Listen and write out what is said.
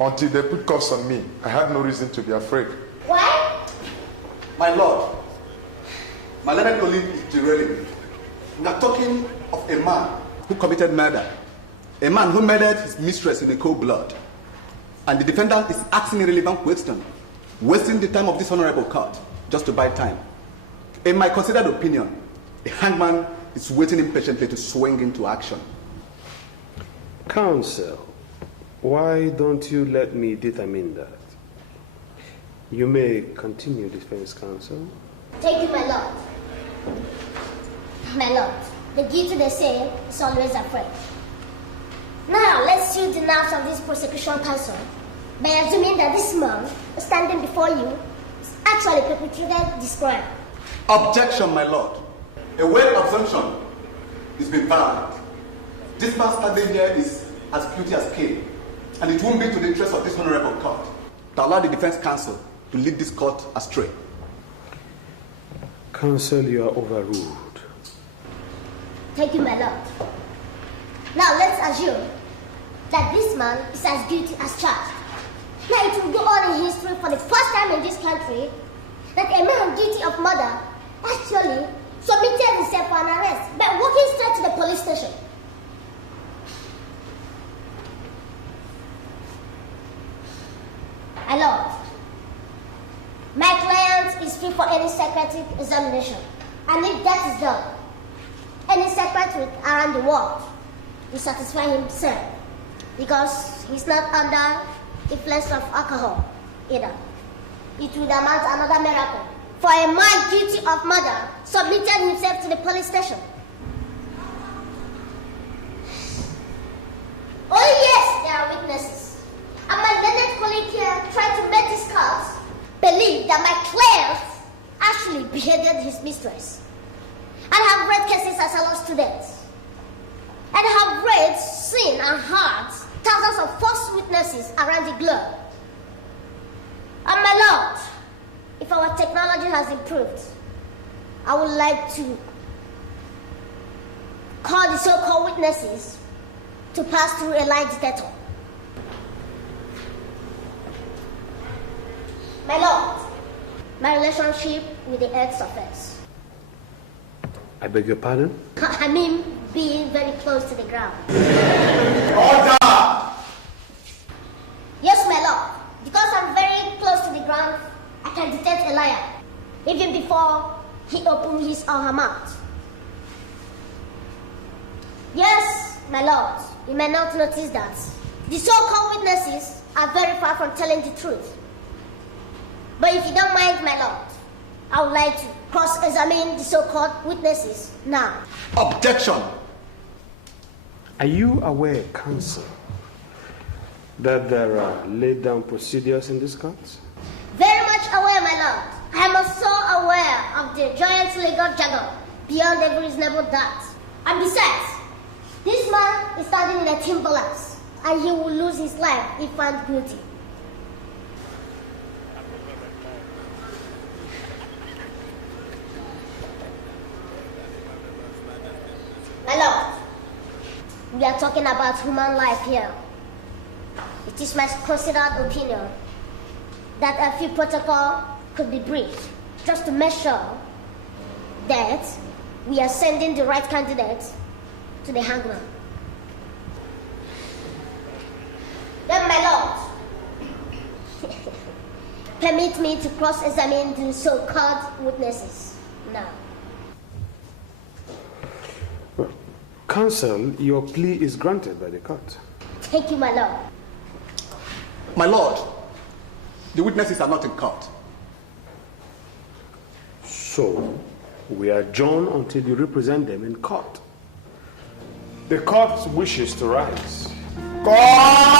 Until they put cuffs on me, I had no reason to be afraid. Why? My lord, my learned colleague is derailing me. We are talking of a man who committed murder. A man who murdered his mistress in a cold blood. And the defendant is asking irrelevant questions, wasting the time of this honorable court just to buy time. In my considered opinion, the hangman is waiting impatiently to swing into action. Counsel, why don't you let me determine that? You may continue, defense counsel. Thank you, my lord. My lord, the guilty, they say, is always afraid. Now, let's see the nerves of this prosecution counsel by assuming that this man standing before you is actually perpetrated this crime. Objection, my lord. A weight assumption is being found. This man standing here is as guilty as Cain, and it won't be to the interest of this honorable court to allow the defense counsel to lead this court astray. Counsel, you are overruled. Thank you, my lord. Now let's assume that this man is as guilty as charged. Now it will go on in history for the first time in this country that a man guilty of murder actually submitted himself for an arrest by walking straight to the police station. My lord, my client is free for any psychiatric examination, and if that is done, any psychiatrist around the world will satisfy himself because he's not under influence of alcohol either. It would amount to another miracle for a man guilty of murder submitted himself to the police station. Oh yes, there are witnesses. And my learned colleague here tried to make this court believe that my client actually beheaded his mistress. And have read cases as a law student. And have read, seen, and heard thousands of false witnesses around the globe. And my lord, if our technology has improved, I would like to call the so-called witnesses to pass through a lie detector. My lord, my relationship with the ex-offense. I beg your pardon? I mean, being very close to the ground. Order! Yes, my lord. Because I'm very close to the ground, I can detect a liar, even before he opened his or her mouth. Yes, my lord, you may not notice that. The so-called witnesses are very far from telling the truth. But if you don't mind, my lord, I would like to cross-examine the so-called witnesses now. Objection! Are you aware, counsel, that there are laid-down procedures in this court? Very much aware, my lord. I am also aware of the giant legal jargon beyond every reasonable doubt. And besides, this man is standing in a timberlands, and he will lose his life if found guilty. My lord, we are talking about human life here. It is my considered opinion that a few protocol could be breached just to make sure that we are sending the right candidate to the hangman. Then, my lord, permit me to cross-examine the so-called witnesses now. Counsel, your plea is granted by the court. Thank you, my lord. My lord, the witnesses are not in court. So, we adjourn until you represent them in court. The court wishes to rise. Court!